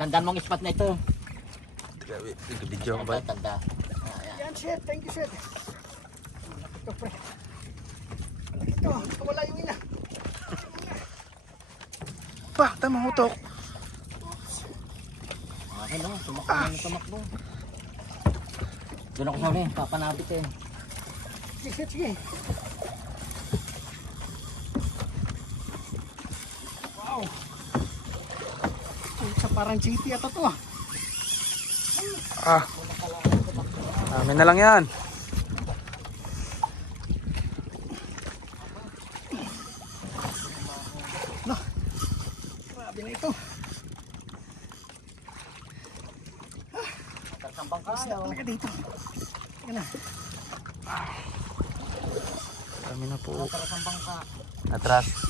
Tandaan mong spot na ito. Grabe, video ko ba? Tanda. Yan, Shed. Thank you, Shed. Ito, pre. Ito, wala yung ina. Pa, tamang hutok. Akin o, tumakbo. Doon ako sabi, papanabit eh. Sige, Shed, sige. Wow. Sa parang GT ata to ah. Amin na lang yan. Grabe na ito. Tarsambang ka. Isda talaga dito. Teka na. Kami na po. Tarsambang ka. Atras.